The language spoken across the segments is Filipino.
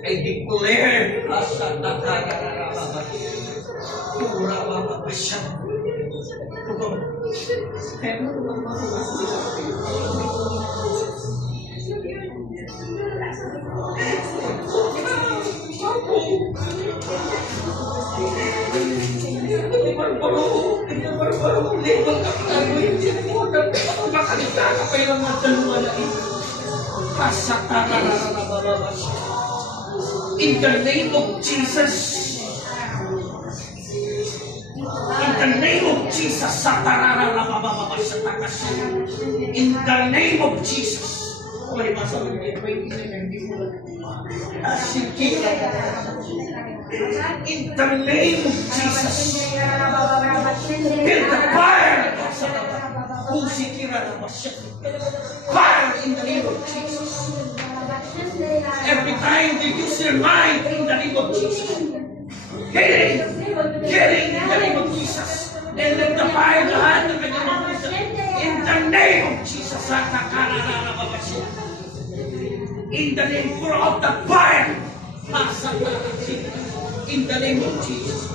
I declare in the name of Jesus. In the name of Jesus. In the name of Jesus. In the name of Jesus. Build the fire. Fire in the name of Jesus. Every time they use your mind in the name of Jesus. Healing in the name of Jesus. And let the fire land in the name of Jesus. In the name of Jesus. In the name, pour out the fire. In the name of Jesus.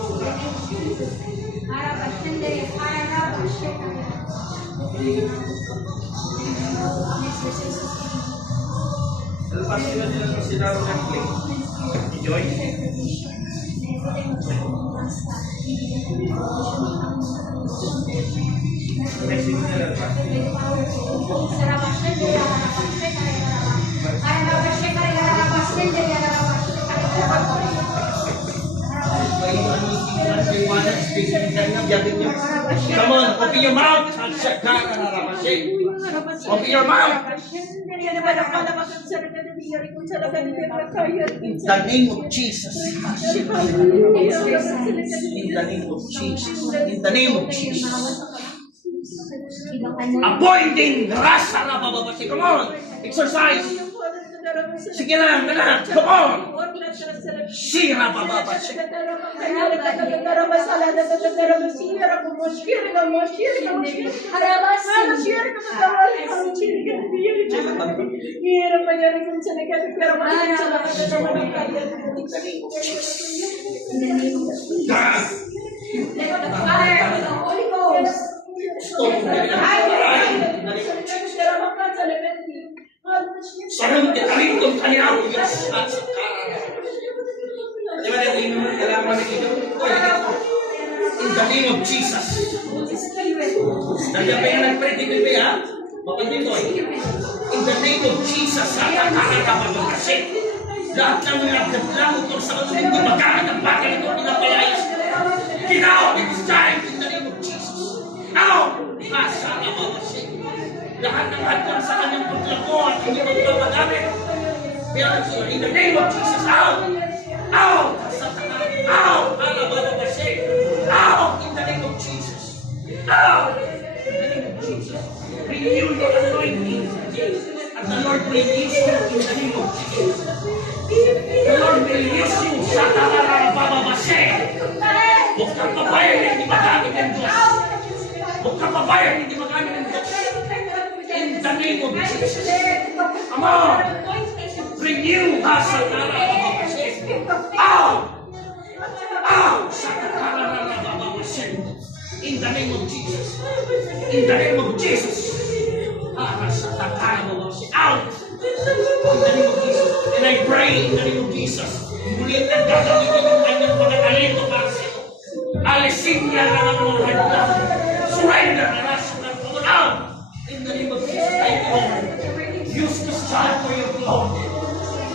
Lepas kita sidang lagi, enjoy. Come on, open your mouth. Open your mouth. In the name of Jesus. In the name of Jesus. In the name of Jesus. Appointing rasa na bababasi. Come on. Exercise. Sige lang. Come on. Shira bababasi. Sarang kitarin kong kanilang yes at sa in the name of Jesus. Nandiyan pa yung nag-pray, di ba ya? In the name of Jesus, kasi lahat ng mga nagdadlamot sa kanila hindi magkakan ng bagay na ito pinapalayas. Get out in this time in the name of Jesus. Out! Masara mawasi. Lahat ng hadlang sa kanyang paglako at hindi magpapagamit. In the name of Jesus, out! Out! Out! Out! In the name of Jesus. Out! In the name of Jesus. Renew your anointing. And the Lord will use you in the name of Jesus. The Lord will use you. Satarabababase. Huwag kang babayan na hindi magamit ng Diyos. Huwag kang babayan na hindi magamit ng Diyos. In the name of Jesus. Come on. Renew. Satarabababase. Out! Out! In the name of Jesus. In the name of Jesus. Out! In the name of Jesus. And I pray in the name of Jesus. Mulit ang gagawin ng kanyang mga talento para sa iyo. Alisin niya na ng mga hadlang. Surrender na nasa ng out! In the name of Jesus. Thank you, Lord. Use this child for your glory.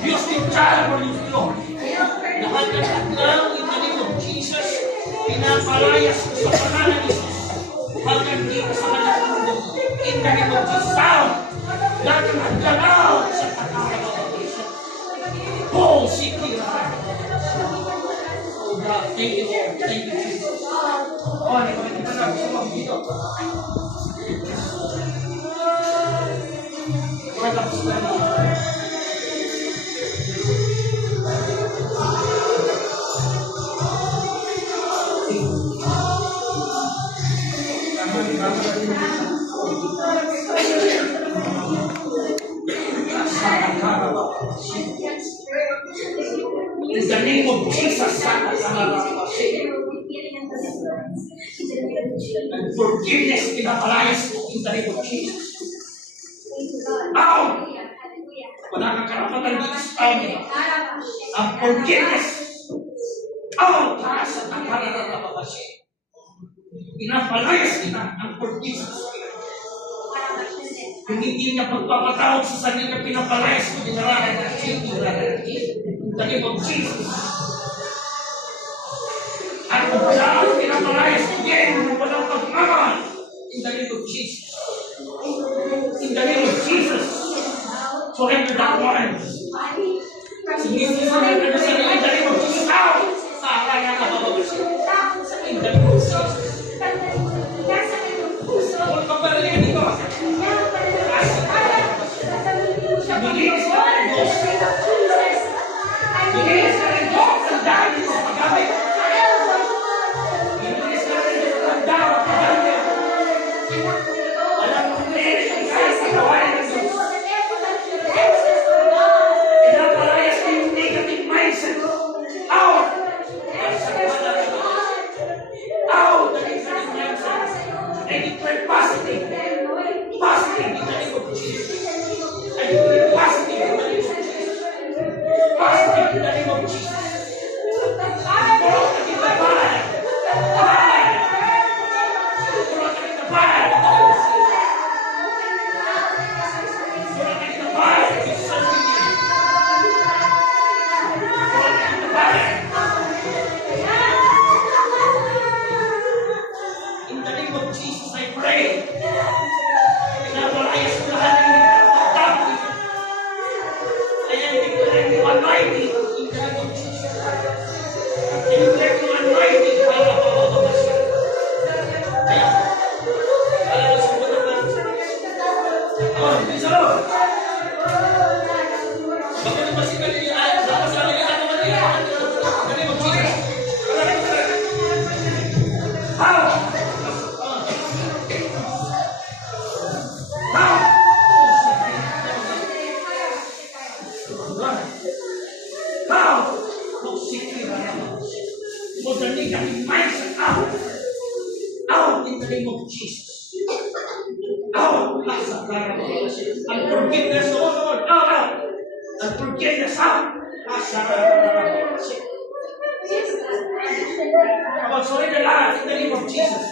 Use this child for your glory. Lahat ng hadlang in the name of Jesus. Pinapalayas ko sa pangalan ni Jesus. Hanggang dito sa kanyang mundo. In the name of Jesus. Out! Lahat ng hadlang out sa pangalan ng Jesus. Oh, sikira. Oh, God. Thank you, Lord. Thank you, Jesus. Oh, hindi kami kita na gusto mo dito. Tapos na ito. In the name of Jesus, and forgiveness, pinapalayas ko in the name of Jesus. Out! Wala kang karapatan dito sa tao niya. Ang forgiveness. Out! Sa takararababasi. Pinapalayas kita ang forgiveness. Kung hindi niya pagpapatawag sa sarili na pinapalayas ko, dinararabasi. In the name of Jesus. At kung saan pinapalayas ko din, walang pagmamahal. In the name of Jesus. In the name of Jesus. Surrender that one. Sige, surrender sa sarili. In the name of Jesus. Out! Sa kanya na bababasi. In the name of Jesus. Huwag ka pala rin dito. Bilis ka rin po. Bilis ka rin po. Ang dahil sa paggamit. Bilis ka rin po. Ang dahil sa paggamit. Alam mo bilis ang dahil sa gawain ng Diyos. Pinapalayas ko yung negative mindset. Out! Out! The negative mindset. I declare positive. Positive in the name of Jesus. I declare positive in the name of Jesus. Positive in the name of Jesus. Positive in the fire. Fire. Positive in the fire. Positive in the fire. Jesus is with you. Positive in the fire. In the name of Jesus, I pray. Pinapalayas ko lahat ng tapos. Kaya declare you almighty in the name of Jesus. Declare you almighty para mapapabasa. Kaya sumunod naman. Oh, bisa lo. Bakit naman si kanila ay dapat sa kanila naman nila. In the name of Jesus. How? Out in the name of Jesus. Out. Unforgiveness, Lord. Out. Unforgiveness, out. About sorry the lahat in the name of Jesus.